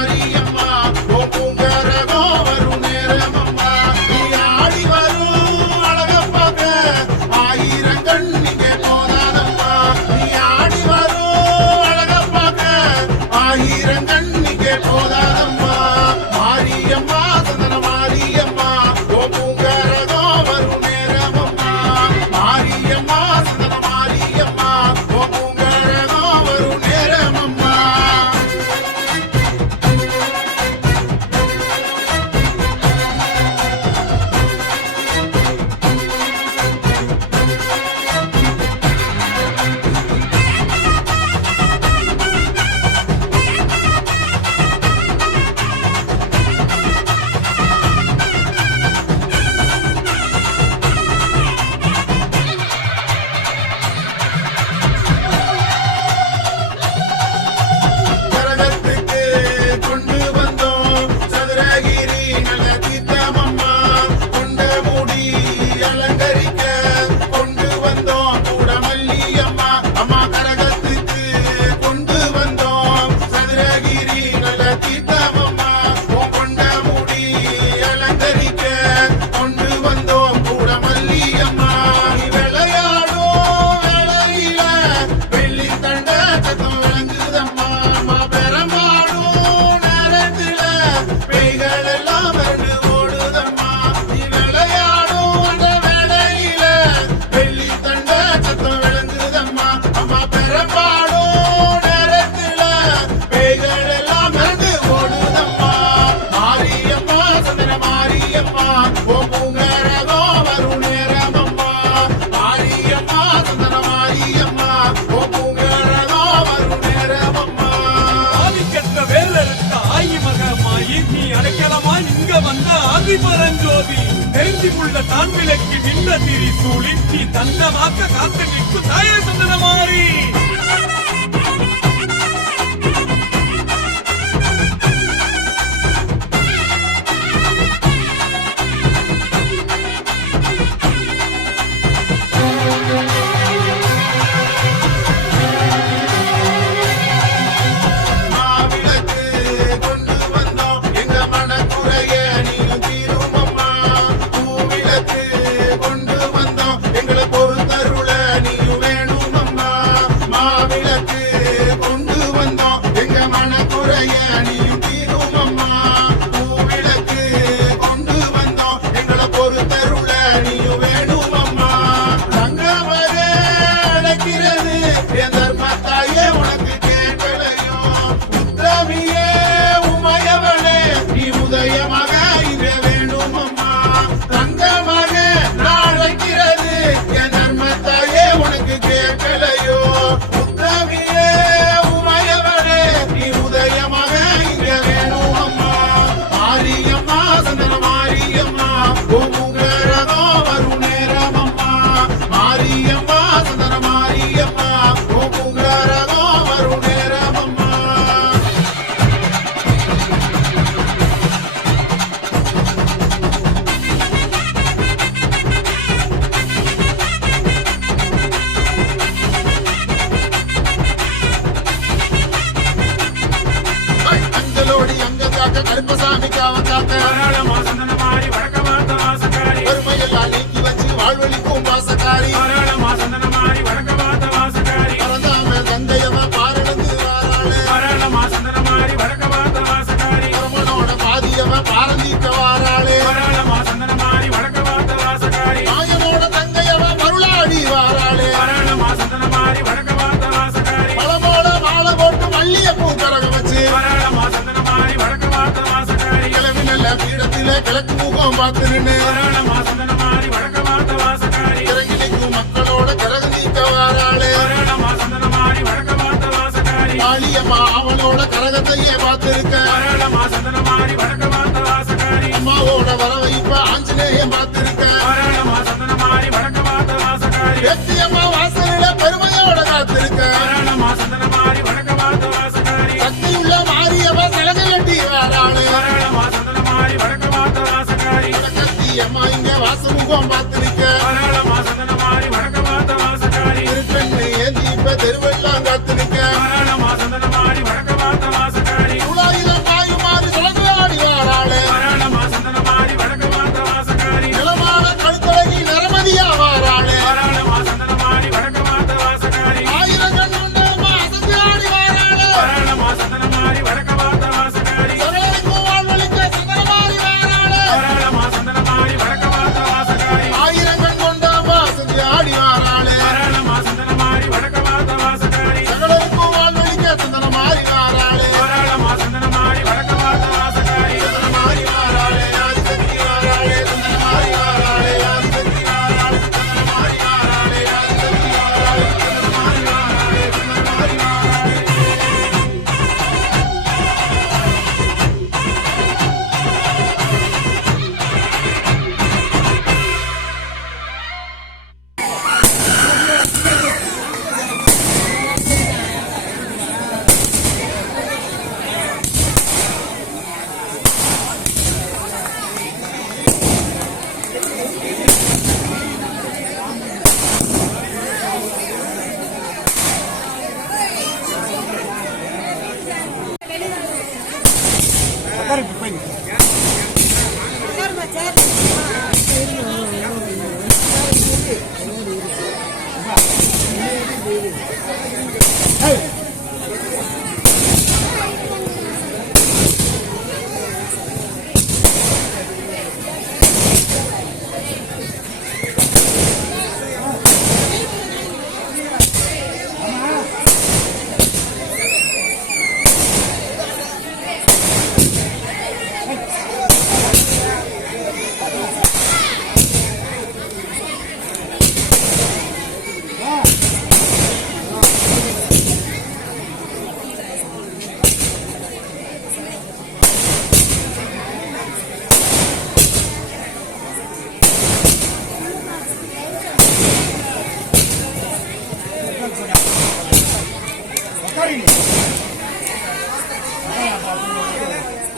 மாரியம்மா உன் பூங்கரகம் வரும் நேரமம்மா நீ ஆடி வரும் அழக பார்க்க ஆயிரம் கண் இங்கே போதாதம்மா நீ ஆடி வரும் அழக பார்க்க ஆயிரம் கண் இங்கே போதாதம்மா மாரியம்மா சந்தன மாரியம்மா உன் பூங்கரகம் வரும் நேரமம்மா மாரியம்மா சந்தன மாரியம்மா உன் பூங்கரகம் வரும் நேரமம்மா கரகத்துக்கு கொண்டு வந்தோம் சதுரகிரி நல்ல தீர்த்தமம்மா கொண்ட முடி அலங்கரிக்க கொண்டு வந்தோம் கூட மல்லியம்மா அம்மா கரகத்துக்கு கொண்டு வந்தோம் சதுரகிரி நல்ல தீர்த்தமம்மா உன் கொண்ட முடி அலங்கரிக்க கொண்டு வந்தோம் கூட மல்லியம்மா நீ விளையாடும் வேளையில வெள்ளி தண்ட சத்தம் விளங்குதம்மா அம்மா பெரமாடும் நேரத்துல பேய்கள் எல்லாம் வந்து ஓடுதம்மா நீ விளையாடும் அந்த வேளையில வெள்ளி தண்ட சத்தம் விளங்குதம்மா அம்மா பெரமாடும் நேரத்துல பேய்கள் எல்லாம் வந்து ஓடுதம்மா மாரியம்மா சந்தன மாரியம்மா உன் பூங்கரகம் வரும் நேரமம்மா மாரியம்மா சந்தன மாரியம்மா உன் பூங்கரகம் வரும் நேரமம்மா ஆதிக்கற்ற வேலறுத்த ஆயி மகமாயி நீ அடைக்கலமா இங்க வந்த ஆதிபரஞ்சோதி தெரிஞ்சி உள்ள தான் விளக்கி நின்ற திரி சூழி நீ தந்தமாக்க காத்து நிற்கு தாயே சந்தன மாறி மாவிளக்கு கொண்டு வந்தோம் எங்க மனக்குறைய நீயும் தீருமம்மா பூவிளக்கு கொண்டு வந்தோம் எங்களை பொறுத்தருள நீயும் வேணுமம்மா மாவிளக்கு கொண்டு வந்தோம் எங்க மனக்குறைய நீயும் தீருமம்மா பூவிளக்கு கொண்டு வந்தோம் எங்களை பொறுத்தருள நீயும் வேணுமம்மா தங்கமரே அழைக்கிறது என் தர்மத்தாயே உனக்கு கேட்கலையோ உத்தமியே உமையவளே நீ உதயமாக இங்க வேணுமம்மா தங்கமரே அழைக்கிறது என் தர்மத்தாயே உனக்கு கேட்கலையோ உத்தமியே உமையவளே நீ உதயமாக இங்க வேணுமம்மா மாரியம்மா சந்தன மாரியம்மா உன் பூங்கரகம் வரும் நேரமம்மா மாரியம்மா சந்தன மாரியம்மா உன் பூங்கரகம் வரும் நேரமம்மா அஞ்சலோடி அங்க காக்க கருப்பசாமி காவ காக்க தாராளமா சந்தன மாறி வழக்க பார்த்த வாசக்காரி பெருமையெல்லாம் நீக்கி வச்சு வாழ்வழிக்கும் வாசக்காரி தாராளமா சந்தன மாறி வழக்க பார்த்த வாசக்காரி பரந்தாம தந்தையவ பாரணந்து வாராளே தாராளமா சந்தன மாறி வழக்க பார்த்த வாசக்காரி பரமனோட பாதியவ பாரந்திக்க வாராளே தாராளமா சந்தன மாறி வழக்க பார்த்த வாசக்காரி மாயனோட தங்கையவ மருளாடி வாராளே தாராளமா சந்தன மாறி வழக்க பார்த்த வாசக்காரி பழமோட மாலை போட்டு மல்லிய பூ கரக வச்சு தாராளமா சந்தன மாறி வழக்க பார்த்த வாசக்காரி கிளவி நல்ல பீடத்தில கிழக்கு முகம் பார்த்து நின்று தாராளமா சந்தன மாறி வழக்க பார்த்த வாசக்காரி இறங்கி நிற்கும் மக்களோட கரக நீக்க வாராளே தாராளமா சந்தன மாறி வழக்க பார்த்த வாசக்காரி காளியம்மா அவளோட கரகத்தையே பார்த்திருக்க தாராளமா சந்தன மாறி வழக்க பார்த்த வாசக்காரி அம்மாவோட வரவை இப்ப ஆஞ்சநேயம் பார்த்திருக்க தாராளமா சந்தன மாறி வழக்க பார்த்த வாசக்காரி வெற்றியம்மா வாசலில பெருமையோட காத்திருக்க தாராளமா சந்தன மாறி வழக்க பார்த்த வாசக்காரி சக்தியுள்ள மாரியவ சலகை வெட்டி வாராளே தாராளமா சந்தன மாறி வழக்க பார்த்த வாசக்காரி அம்மா இங்க வாசமுகம் பார்த்து நிக்க தாராளமா சந்தன மாறி வழக்க பார்த்த வாசக்காரி திருப்பெண்ணு ஏந்தி இப்ப தெருவெல்லாம் காத்து நிக்க தாராளமா சந்தன மாறி வழக்க பார்த்த வாசக்காரி துளாயில பாயும் கரெக்ட் ஃபைன்